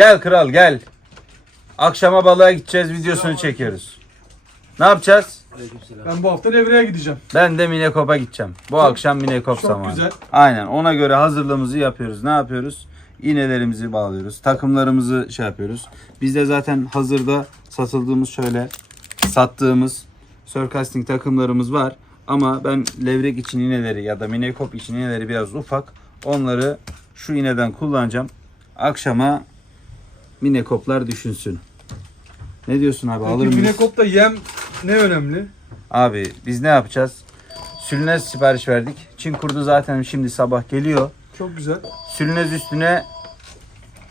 Gel kral gel. Akşama balığa gideceğiz videosunu çekiyoruz. Ne yapacağız? Ben bu hafta Levre'ye gideceğim. Ben de Minekop'a gideceğim. Bu akşam Minekop çok zamanı. güzel. Aynen ona göre hazırlığımızı yapıyoruz. Ne yapıyoruz? İğnelerimizi bağlıyoruz. Takımlarımızı şey yapıyoruz. Bizde zaten hazırda satıldığımız şöyle sattığımız surcasting takımlarımız var. Ama ben levrek için iğneleri ya da minekop için iğneleri biraz ufak. Onları şu iğneden kullanacağım. Akşama minekoplar düşünsün. Ne diyorsun abi alır Peki mıyız? Minekop'ta yem ne önemli? Abi biz ne yapacağız? Sülünez sipariş verdik. Çin kurdu zaten şimdi sabah geliyor. Çok güzel. Sülünez üstüne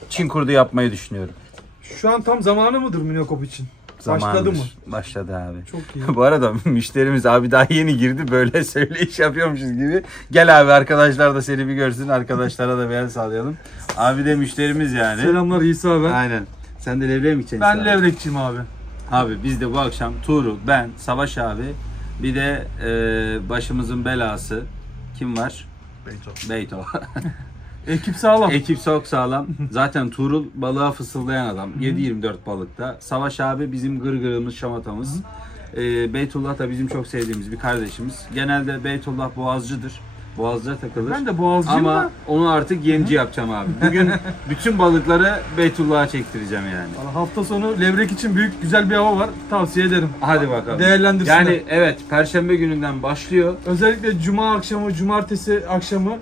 Çin kurdu yapmayı düşünüyorum. Şu an tam zamanı mıdır Minekop için? Başladı Zamanıdır. mı? Başladı abi. Çok iyi. Bu arada müşterimiz abi daha yeni girdi böyle söyleyiş yapıyormuşuz gibi. Gel abi arkadaşlar da seni bir görsün. Arkadaşlara da beğen sağlayalım. Abi de müşterimiz yani. Selamlar İsa ben. Aynen. Sen de levreğe mi gideceksin? Ben abi? levrekçiyim abi. Abi biz de bu akşam Tuğrul, ben, Savaş abi bir de e, başımızın belası kim var? Beyto. Beyto. Ekip sağlam. Ekip çok sağlam. Zaten Tuğrul balığa fısıldayan adam. 7-24 balıkta. Savaş abi bizim gırgırımız, şamatamız. E, Beytullah da bizim çok sevdiğimiz bir kardeşimiz. Genelde Beytullah boğazcıdır. Boğazca takılır. ben de boğazcıyım Ama da. onu artık yemci yapacağım abi. Bugün bütün balıkları Beytullah'a çektireceğim yani. Valla Hafta sonu levrek için büyük güzel bir hava var. Tavsiye ederim. Hadi bakalım. Değerlendirsinler. Yani evet Perşembe gününden başlıyor. Özellikle cuma akşamı, cumartesi akşamı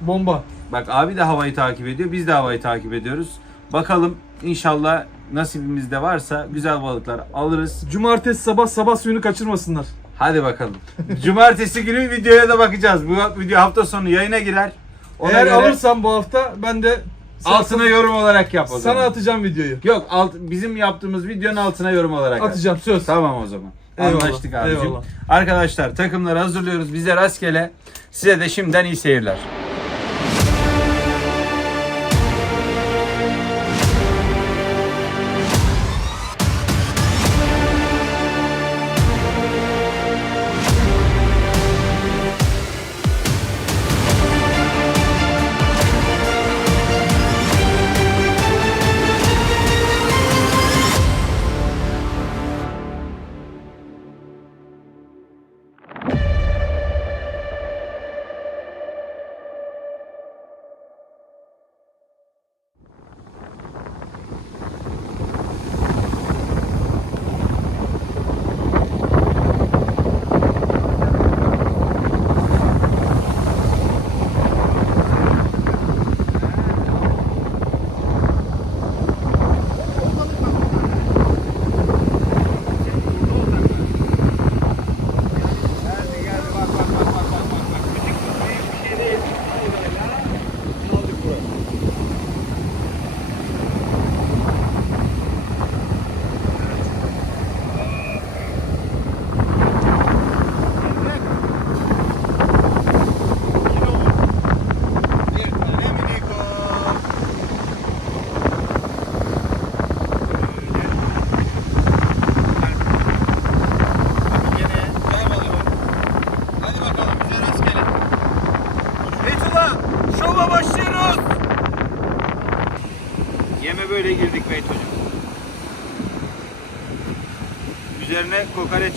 bomba. Bak abi de havayı takip ediyor. Biz de havayı takip ediyoruz. Bakalım inşallah nasibimizde varsa güzel balıklar alırız. Cumartesi sabah sabah suyunu kaçırmasınlar. Hadi bakalım. Cumartesi günü videoya da bakacağız. Bu video hafta sonu yayına girer. Ona Eğer göre alırsam bu hafta ben de altına yorum olarak yap o sana zaman. atacağım videoyu. Yok alt, bizim yaptığımız videonun altına yorum olarak at. Atacağım söz. Tamam o zaman. Eyvallah, Anlaştık abicim. eyvallah. Arkadaşlar takımları hazırlıyoruz. Bize rastgele. Size de şimdiden iyi seyirler.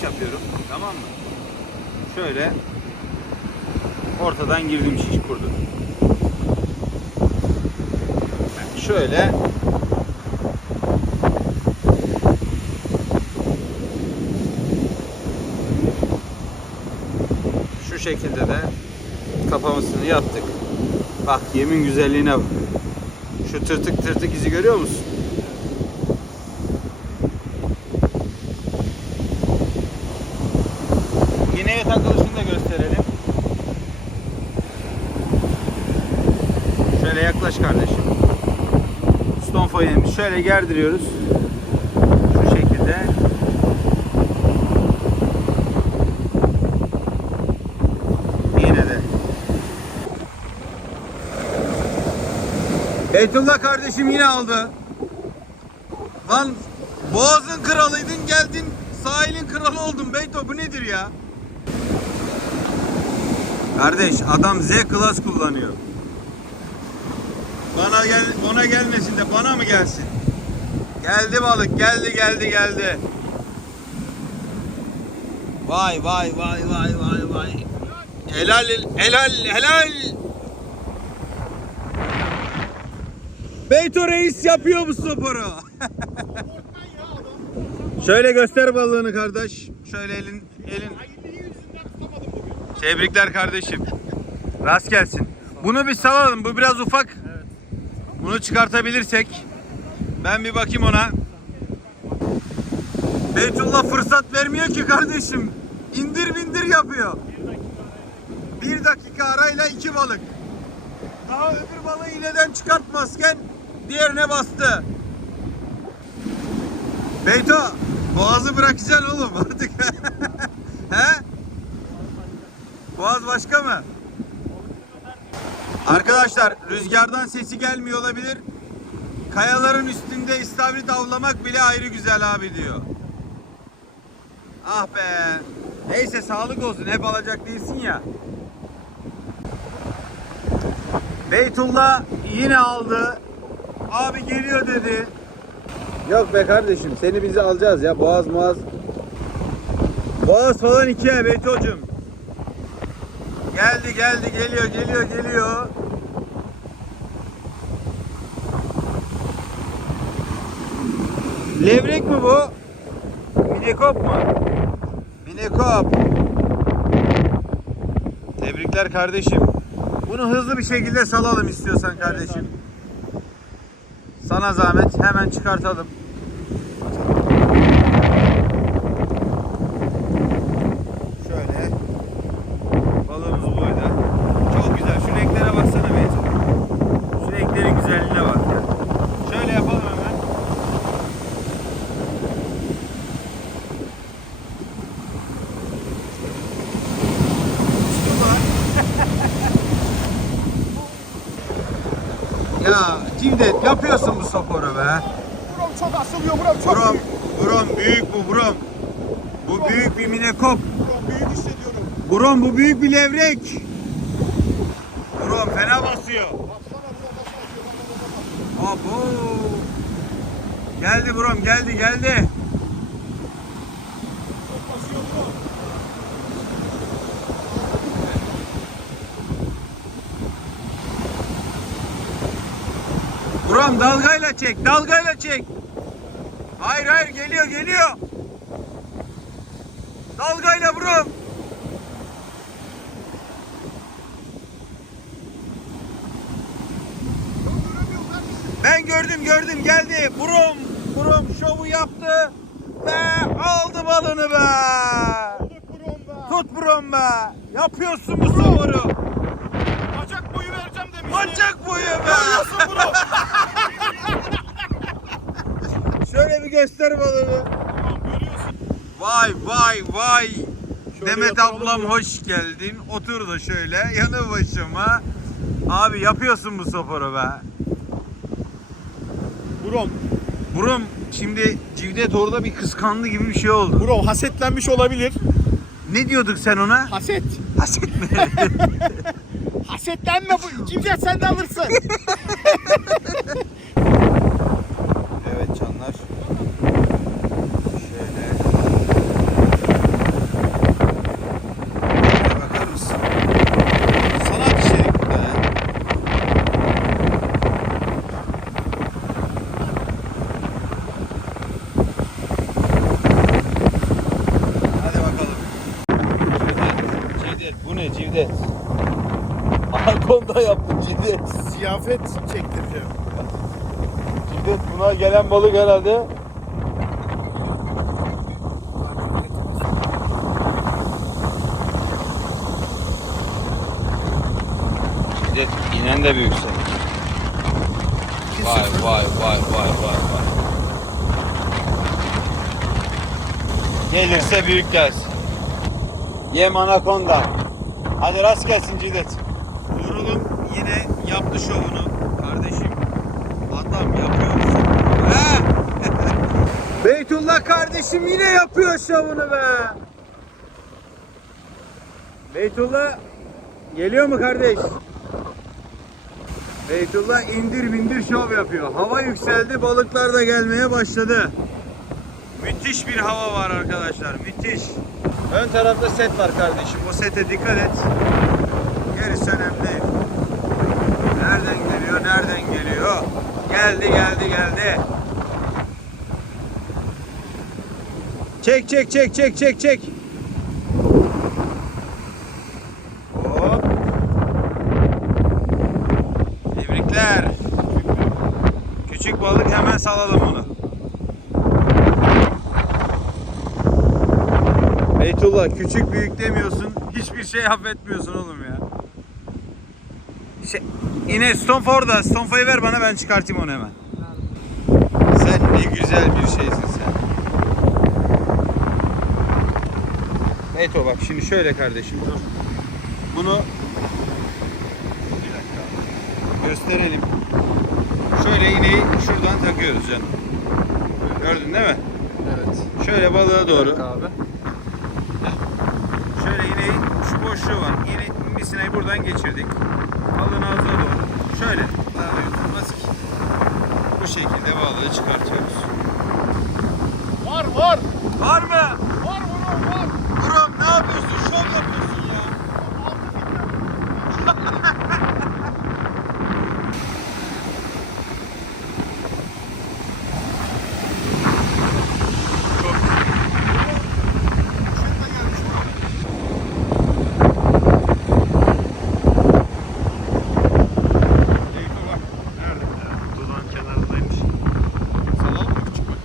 Yapıyorum. Tamam mı? Şöyle ortadan girdim şiş kurdu. Şöyle şu şekilde de kapamasını yaptık. Bak yemin güzelliğine bak. Şu tırtık tırtık izi görüyor musun? Yineye takılışını da gösterelim. Şöyle yaklaş kardeşim. Stone foil'imizi şöyle gerdiriyoruz. Şu şekilde. Yine de. Beytullah kardeşim yine aldı. Lan Boğaz'ın kralıydın geldin sahilin kralı oldun Beyto bu nedir ya? Kardeş adam Z Class kullanıyor. Bana gel, ona gelmesin de bana mı gelsin? Geldi balık, geldi, geldi, geldi. Vay vay vay vay vay vay. Helal, helal, helal. Beyto Reis yapıyor bu sporu. Şöyle göster balığını kardeş. Şöyle elin elin. Tebrikler kardeşim. Rast gelsin. Bunu bir salalım. Bu biraz ufak. Bunu çıkartabilirsek. Ben bir bakayım ona. Beytullah fırsat vermiyor ki kardeşim. İndir bindir yapıyor. Bir dakika arayla iki balık. Daha öbür balığı iğneden çıkartmazken diğerine bastı. Beyto boğazı bırakacaksın oğlum artık. He? Boğaz başka mı? Arkadaşlar rüzgardan sesi gelmiyor olabilir. Kayaların üstünde istavrit avlamak bile ayrı güzel abi diyor. Ah be. Neyse sağlık olsun. Hep alacak değilsin ya. Beytullah yine aldı. Abi geliyor dedi. Yok be kardeşim seni bizi alacağız ya. Boğaz muaz. Boğaz falan ikiye Beytulcum. Geldi geldi geliyor geliyor geliyor. Levrek mi bu? Minekop mu? Minekop. Tebrikler kardeşim. Bunu hızlı bir şekilde salalım istiyorsan kardeşim. Sana zahmet hemen çıkartalım. Şöyle. Balığımız boyda. Çok güzel. Şu renklere baksana Beytul. Şu renklerin güzelliğine bak ya. Şöyle yapalım hemen. ya Civdet yapıyorsun bu sporu be. Buram çok asılıyor buram çok Buram, büyük. buram büyük bu buram. Bu büyük bir minekop. Buram büyük hissediyorum. Buram bu büyük bir levrek. Buram fena basıyor. Buram. Abo. Geldi buram geldi geldi. Buram. Buram dalgayla çek dalgayla çek. Hayır hayır geliyor geliyor. Dalgayla kardeşim. Ben gördüm gördüm geldi. Buram buram şovu yaptı. Ve aldı balını be. Tut buram be. Tut buram be. Yapıyorsun bu sporu. Bacak boyu vereceğim demiş. Bacak boyu be. Görüyorsun bunu. Şöyle bir göster görüyorsun. Vay vay vay. Şöyle Demet ablam hoş geldin. Otur da şöyle yanı başıma. Abi yapıyorsun bu sporu be. Buram. Buram şimdi Civdet orada bir kıskandı gibi bir şey oldu. Buram hasetlenmiş olabilir. Ne diyorduk sen ona? Haset. Haset mi? Hasetlenme bu. Cimcet sen de alırsın. evet canlar. Şöyle. Şöyle bakar mısın? Sanat işleri burada ya. Hadi bakalım. Civdet, Civdet. Bu ne Civdet? Anakonda yaptın Civdet. Ziyafet çektireceğim. Civdet buna gelen balık herhalde. Civdet inen de büyük senin. Vay vay vay vay vay vay. Gelirse büyük gelsin. Yem anakonda. Hadi rast gelsin Civdet. Şovunu kardeşim. Adam yapıyor şovunu. He? Beytullah kardeşim yine yapıyor şovunu be. Beytullah geliyor mu kardeş? Beytullah indir bindir şov yapıyor. Hava yükseldi, balıklar da gelmeye başladı. Müthiş bir hava var arkadaşlar, müthiş. Ön tarafta set var kardeşim. O sete dikkat et. Gerisi önemli değil. Nereden geliyor, nereden geliyor? Geldi, geldi, geldi. Çek, çek, çek, çek, çek, çek. Hop. Tebrikler. Küçük balık hemen salalım onu. Beytullah küçük büyük demiyorsun. Hiçbir şey affetmiyorsun oğlum ya. Şey, yine Stonford'a. Stonford'u ver bana ben çıkartayım onu hemen. Sen ne güzel bir şeysin sen. Beyto bak şimdi şöyle kardeşim dur. Bunu bir. Gösterelim. Şöyle iğneyi şuradan takıyoruz canım. Gördün değil mi? Evet. Şöyle balığa doğru. Abi. Şöyle iğneyi şu boşluğu var. İğne misinayı buradan geçirdik. Balığın ağzına doğru. Şöyle. Basit. Bu şekilde balığı çıkartıyoruz. Var. Var mı? Var var var. Buram ne yapıyorsun? Şov yapıyorsun ya. Dudağın kenarındaymış. Salalım mı küçük mü?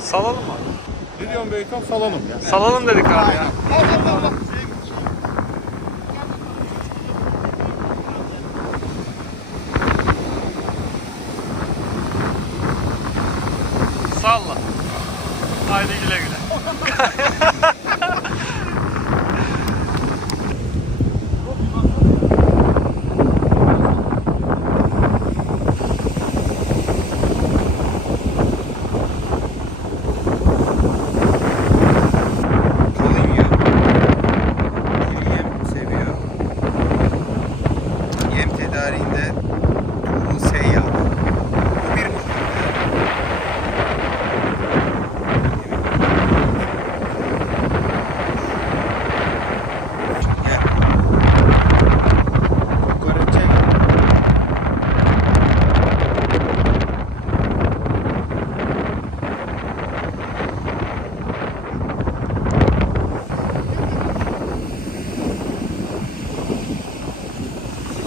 Salalım mı? Ne diyorsun Beyton? Salalım. Salalım dedik abi ya.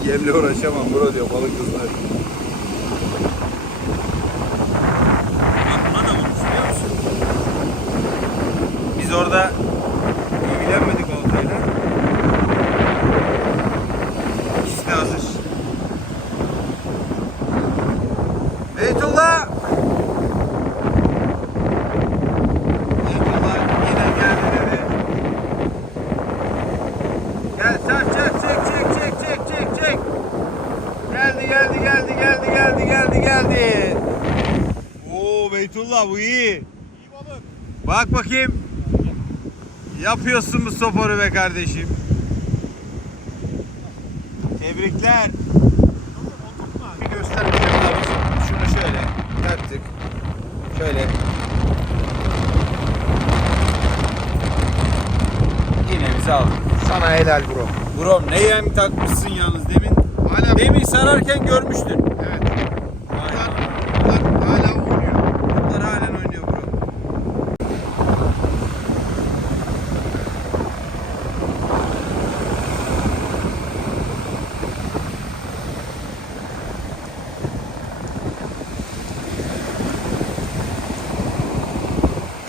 Yemle uğraşamam bro diyor balık hızlı. Biz orada Bak bakayım. Yapıyorsun bu sporu be kardeşim. Tebrikler. Bir göster bakalım abicim. Şunu şöyle taktık. Şöyle. İğnemizi aldık. Sana helal bro. Brom ne yem takmışsın yalnız demin. Hala Demin sararken görmüştün.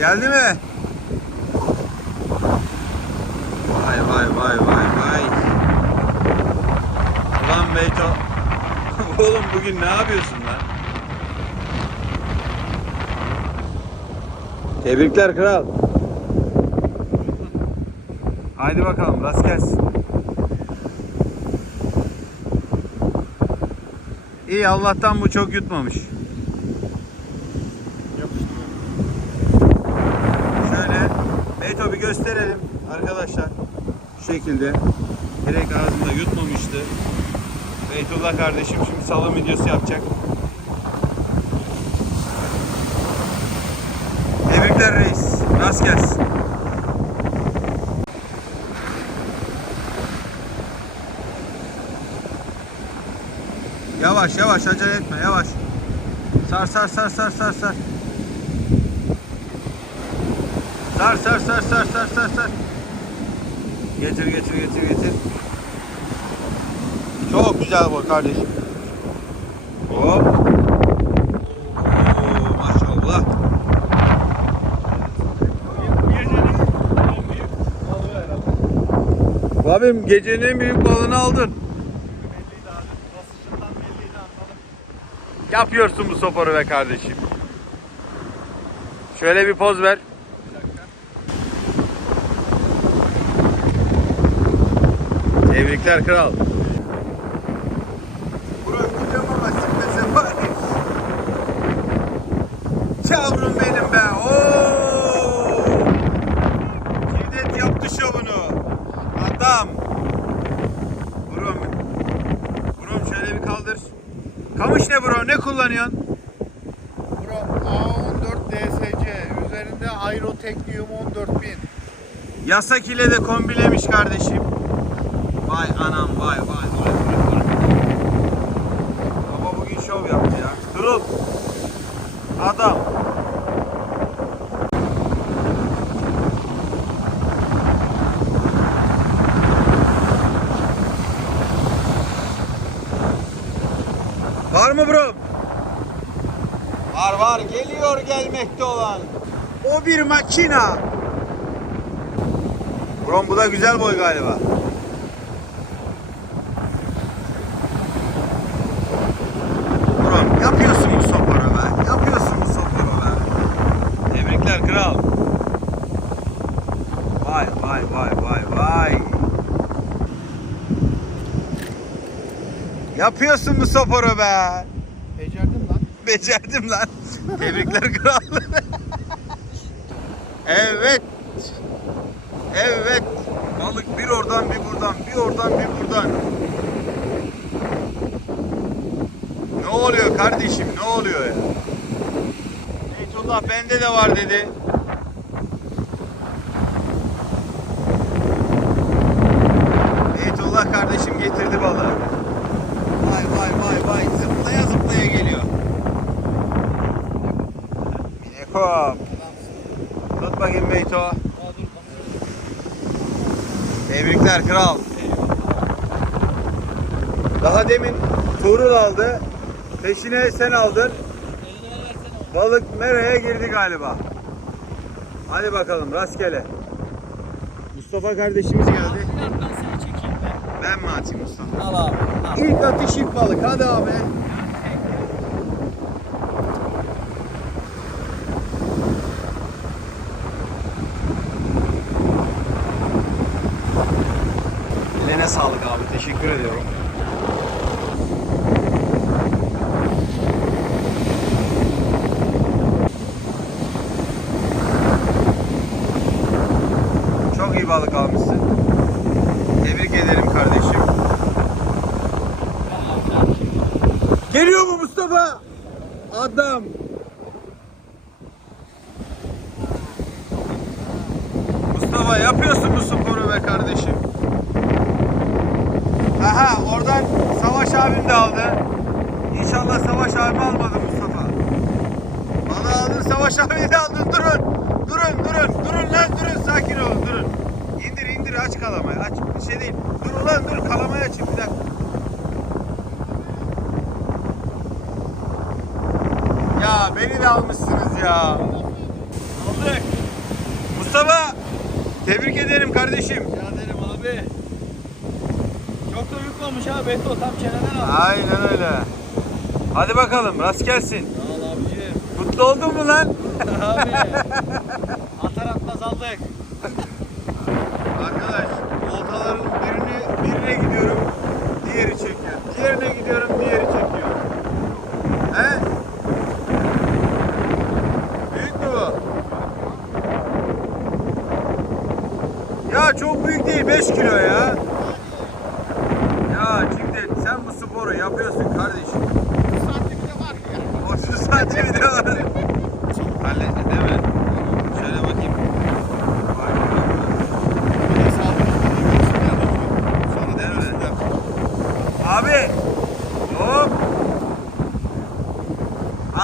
Geldi mi? Vay vay vay vay vay. Ulan Beyto. Oğlum bugün ne yapıyorsun lan? Tebrikler kral. Haydi bakalım rast gelsin. İyi Allah'tan bu çok yutmamış. Şöyle Beto bir gösterelim arkadaşlar. Şu şekilde. Direkt ağzında yutmamıştı. Beytullah kardeşim şimdi salon videosu yapacak. Tebrikler reis. Rast gelsin. Yavaş yavaş acele etme yavaş. Sar sar sar sar sar sar. Sar sar sar sar sar sar sar. Getir getir getir getir. Çok güzel bu kardeşim. Hop. Oo, maşallah. Abim gecenin en büyük balını aldın. Yapıyorsun bu sporu be kardeşim. Şöyle bir poz ver. Bir dakika. Tebrikler kral. Yavrum benim be. Oo! Civdet yaptı şovunu. Adam. Buram. Buram şöyle bir kaldır. Kamış ne bro? Ne kullanıyorsun? Bro A14 DSC üzerinde Aero Technium 14000 Yasak ile de kombilemiş kardeşim. Vay anam vay vay vay vay vay. Baba bugün şov yaptı ya. Durul. Adam. Var mı bro? Var var geliyor gelmekte olan. O bir makina. Brom bu da güzel boy galiba. Brom yapıyorsun bu sporu be. Yapıyorsun bu sporu be. Tebrikler kral. Vay vay vay vay vay. Yapıyorsun bu sporu be. Becerdim lan. Becerdim lan. Tebrikler kral. evet. Evet. Balık bir oradan bir buradan, bir oradan bir buradan. Ne oluyor kardeşim? Ne oluyor ya? Beytullah bende de var dedi. Beytullah kardeşim getirdi balığı. Vay vay vay vay zıplaya zıplaya geliyor. Minekom. Tut bakayım Beyto. Tebrikler kral. Daha demin Tuğrul aldı. Peşine sen aldın. Balık meraya girdi galiba. Hadi bakalım rastgele. Mustafa kardeşimiz geldi. Ben mi atayım Mustafa? Al abi. İlk atış ilk balık. Hadi abi. Eline sağlık abi. Teşekkür ediyorum. Çok iyi balık almışsın. Tebrik ederim kardeşim. Geliyor mu Mustafa? Adam. Mustafa yapıyorsun bu sporu be kardeşim. Aha oradan Savaş abim de aldı. İnşallah Savaş abimi almadı Mustafa. Bana aldın Savaş abi de aldın durun. Durun durun durun lan durun sakin olun durun. İndir indir aç kalamayı aç bir şey değil. Dur ulan dur kalamayı açayım bir dakika. Ya beni de almışsınız ya. Aldık. Mustafa tebrik ederim kardeşim. Rica ederim abi. Çok da büyük olmuş ha Beto tam çeneden al. Aynen öyle. Hadi bakalım rast gelsin. Sağ ol abicim. Mutlu oldun mu lan? abi. Atar atmaz aldık. Arkadaş oltaların birini, birine gidiyorum diğeri çekiyor. Diğerine gidiyorum diğeri çekiyor. He? Büyük mü bu? Ya çok büyük değil 5 kilo ya. Ya Cimdet sen bu sporu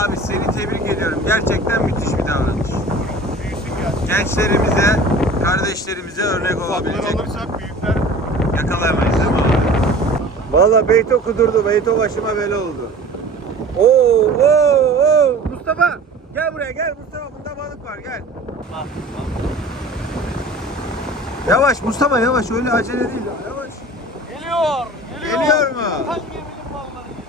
Abi seni tebrik ediyorum. Gerçekten müthiş bir davranış. Büyüsün. Gençlerimize, kardeşlerimize örnek Ufakları olabilecek. alırsak büyükler Yakalayamayız değil mi abi? Valla Beyto kudurdu. Beyto başıma böyle oldu. Oo, oo, oo. Mustafa gel buraya gel Mustafa bunda balık var gel. Yavaş Mustafa yavaş öyle acele değil. Yavaş. Geliyor. Geliyor. Geliyor mu? Kan geminin balları geliyor.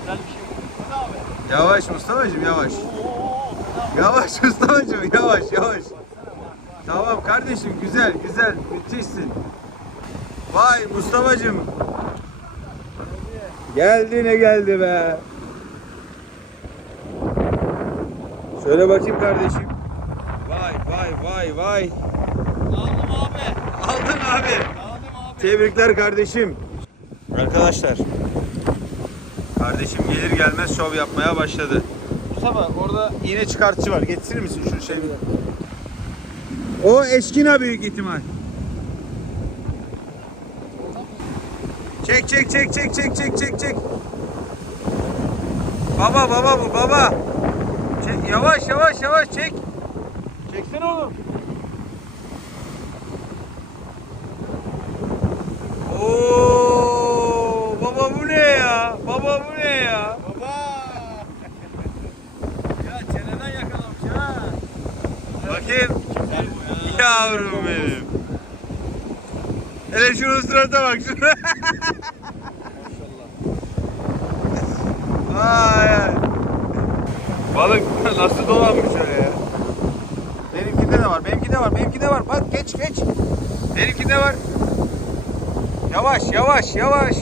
Güzel bir şey bu. Hadi abi. Yavaş Mustafa'cığım yavaş. Yavaş Mustafa'cığım yavaş yavaş. Tamam kardeşim güzel güzel müthişsin. Vay Mustafa'cığım. Geldi ne geldi be. Şöyle bakayım kardeşim. Vay vay vay vay. Aldım abi. Aldın abi. Aldım abi. Tebrikler kardeşim. Arkadaşlar. Kardeşim gelir gelmez şov yapmaya başladı. Mustafa orada iğne çıkartıcı var. Getirir misin şunu şey? O eşkina büyük ihtimal. Çek çek çek çek çek çek çek çek. Baba baba bu baba. Çek, yavaş yavaş yavaş çek. Çeksene oğlum. Oo, baba bu ne ya? Baba bu ne ya? Baba. Ya çeneden yakalamış ha. Bakayım. Güzel bu ya. Yavrum benim. Hele şunun surata bak şuna. Vay ay. Balık nasıl dolanmış öyle ya? Benimkinde de var, benimkinde var, benimkinde var. Bak geç geç. Benimkinde var. Yavaş, yavaş, yavaş.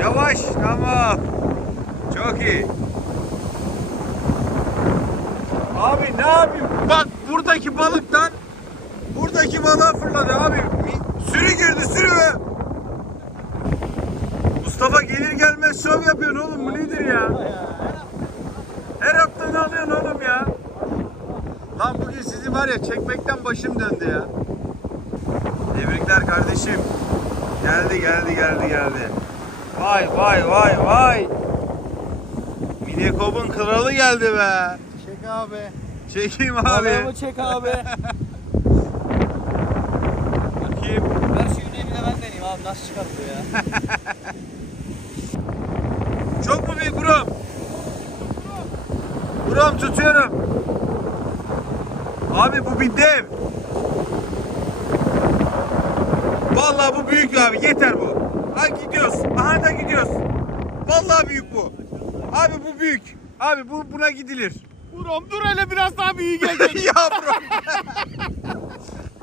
Yavaş, tamam. Çok iyi. Abi ne yapayım? Bak buradaki balıktan buradaki balığa fırladı abi. Sürü girdi sürü. Mustafa gelir gelmez şov yapıyorsun oğlum bu nedir ya? Her hafta ne alıyorsun oğlum ya? Lan bugün sizi var ya çekmekten başım döndü ya. Tebrikler kardeşim. Geldi geldi geldi geldi. Vay vay vay vay. Minekop'un kralı geldi be. Çek abi. Çekeyim abi. Balığımı çek abi. Bakayım. Ver şu yüneği bir de ben deneyeyim abi nasıl çıkartıyor ya. Çok mu büyük buram? Buram tutuyorum. Abi bu bir dev. Vallahi bu büyük abi yeter bu. Ha gidiyoruz. Aha da gidiyoruz. Vallahi büyük bu. Abi bu büyük. Abi bu buna gidilir. Buram dur hele biraz daha büyük gelecek. ya bro.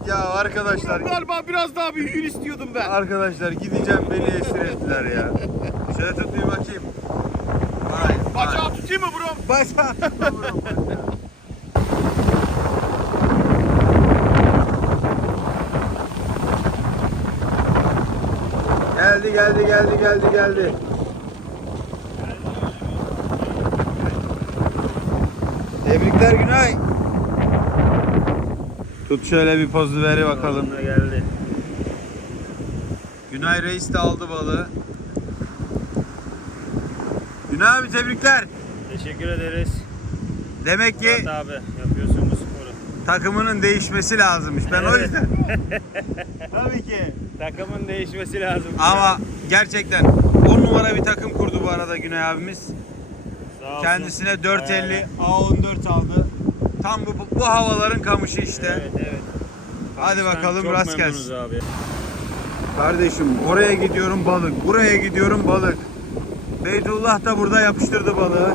ya arkadaşlar. Galiba biraz daha büyüğünü istiyordum ben. Arkadaşlar gideceğim beni esir ettiler ya. Şöyle tut bir bakayım. Vay, vay. Bacağı tutayım mı buram? Bacağı Geldi geldi geldi geldi geldi. Tebrikler Günay. Tut şöyle bir pozu veri bakalım. geldi. Günay Reis de aldı balığı. Günay abi tebrikler. Teşekkür ederiz. Demek ki Murat abi yapıyorsun bu sporu. takımının değişmesi lazımmış. Ben o Evet. yüzden. Tabii ki. Takımın değişmesi lazım. Ama gerçekten 10 numara bir takım kurdu bu arada Günay abimiz. Kendisine 450 Aynen. A14 aldı. Tam bu, bu havaların kamışı işte. Evet evet. Hadi bakalım Çok rast memnunuz gelsin. abi. Kardeşim oraya gidiyorum balık, buraya gidiyorum balık. Beytullah da burada yapıştırdı balığı.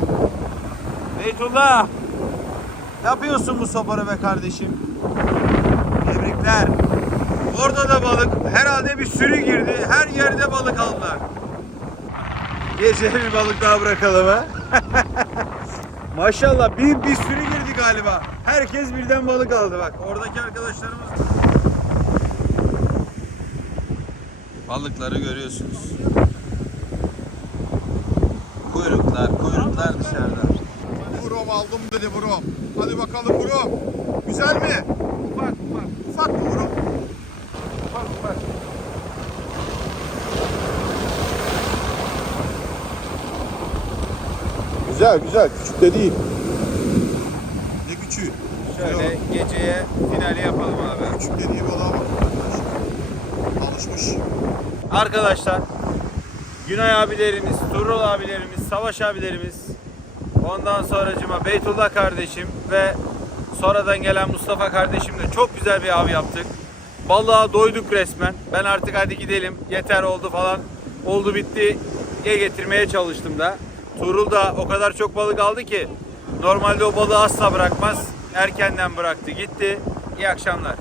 Beytullah! Yapıyorsun bu soparı be kardeşim. Tebrikler. Orada da balık. Herhalde bir sürü girdi. Her yerde balık aldılar. Geceye bir balık daha bırakalım ha. Maşallah bir, bir sürü girdi galiba. Herkes birden balık aldı bak. Oradaki arkadaşlarımız Balıkları görüyorsunuz. Kuyruklar, kuyruklar dışarıda. Buram aldım dedi buram. Hadi bakalım buram. Güzel mi? Ufak ufak. Ufak mı buram? Ufak ufak. Güzel güzel. Küçük de değil. Ne küçüğü? Şöyle geceye finali yapalım abi. Küçük dediği balığa bak. Alışmış. Arkadaşlar Günay abilerimiz, Turul abilerimiz, Savaş abilerimiz ondan sonracıma Beytullah kardeşim ve sonradan gelen Mustafa kardeşimle çok güzel bir av yaptık. Balığa doyduk resmen. Ben artık hadi gidelim yeter oldu falan. Oldu bitti ye getirmeye çalıştım da. Turul da o kadar çok balık aldı ki normalde o balığı asla bırakmaz. Erkenden bıraktı gitti. İyi akşamlar.